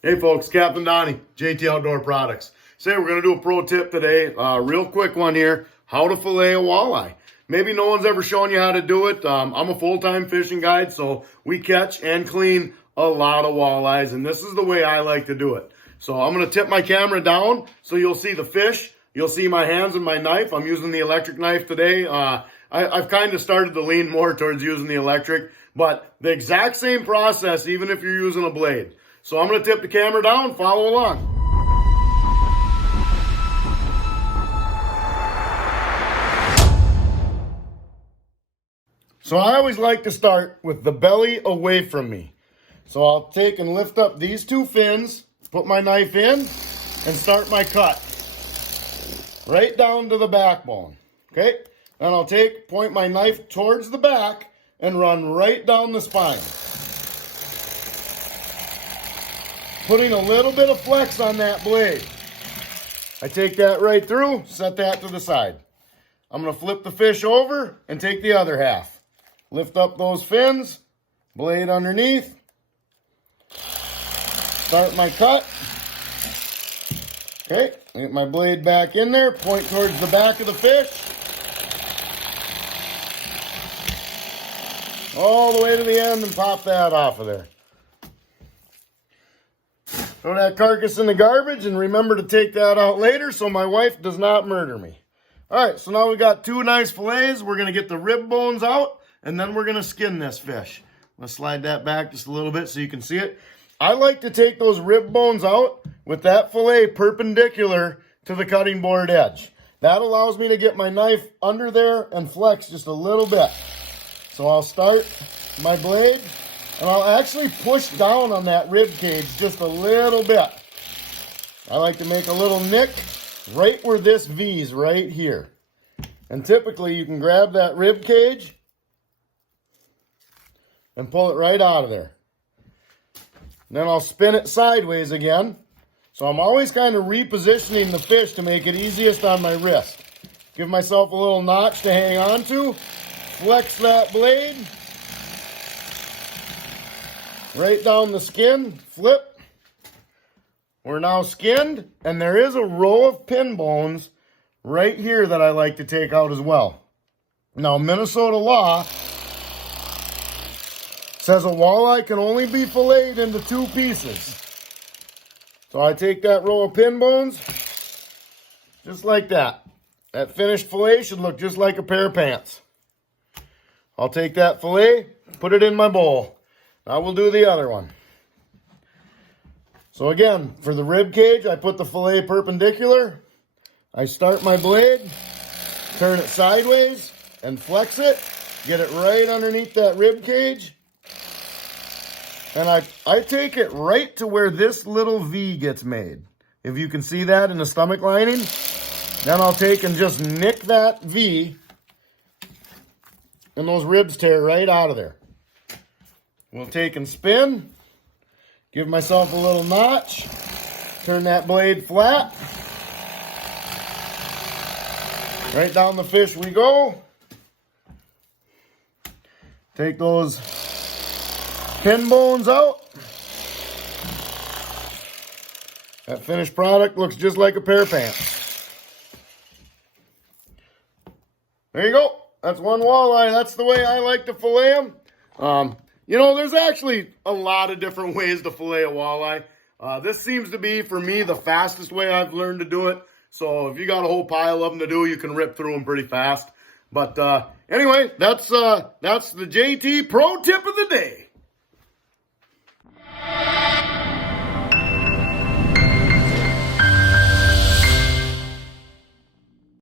Hey folks, Captain Donnie, JT Outdoor Products. Say we're going to do a pro tip today, real quick one here, how to fillet a walleye. Maybe no one's ever shown you how to do it. I'm a full-time fishing guide, so we catch and clean a lot of walleyes, and this is the way I like to do it. So I'm going to tip my camera down so you'll see the fish. You'll see my hands and my knife. I'm using the electric knife today. I've kind of started to lean more towards using the electric, but the exact same process even if you're using a blade. So I'm going to tip the camera down, follow along. So I always like to start with the belly away from me. So I'll take and lift up these two fins, put my knife in, and start my cut. Right down to the backbone. Okay? Then I'll point my knife towards the back and run right down the spine. Putting a little bit of flex on that blade. I take that right through, set that to the side. I'm going to flip the fish over and take the other half. Lift up those fins, blade underneath. Start my cut. Okay, get my blade back in there, point towards the back of the fish. All the way to the end and pop that off of there. Throw that carcass in the garbage and remember to take that out later so my wife does not murder me. All right, so now we got two nice fillets. We're going to get the rib bones out and then we're going to skin this fish. I'm going to slide that back just a little bit so you can see it. I like to take those rib bones out with that fillet perpendicular to the cutting board edge. That allows me to get my knife under there and flex just a little bit. So I'll start my blade. And I'll actually push down on that rib cage just a little bit. I like to make a little nick right where this V's right here. And typically you can grab that rib cage and pull it right out of there. Then I'll spin it sideways again. So I'm always kind of repositioning the fish to make it easiest on my wrist. Give myself a little notch to hang on to. Flex that blade. Right down the skin, flip. We're now skinned, and there is a row of pin bones right here that I like to take out as well. Now, Minnesota law says a walleye can only be filleted into two pieces. So I take that row of pin bones, just like that. That finished fillet should look just like a pair of pants. I'll take that fillet, put it in my bowl. Now we'll do the other one. So again, for the rib cage, I put the fillet perpendicular. I start my blade, turn it sideways, and flex it. Get it right underneath that rib cage. And I take it right to where this little V gets made. If you can see that in the stomach lining. Then I'll take and just nick that V. And those ribs tear right out of there. We'll take and spin, give myself a little notch, turn that blade flat. Right down the fish we go. Take those pin bones out. That finished product looks just like a pair of pants. There you go. That's one walleye. That's the way I like to fillet them. You know, there's actually a lot of different ways to fillet a walleye. This seems to be, for me, the fastest way I've learned to do it. So if you got a whole pile of them to do, you can rip through them pretty fast. But anyway, that's the JT Pro Tip of the Day.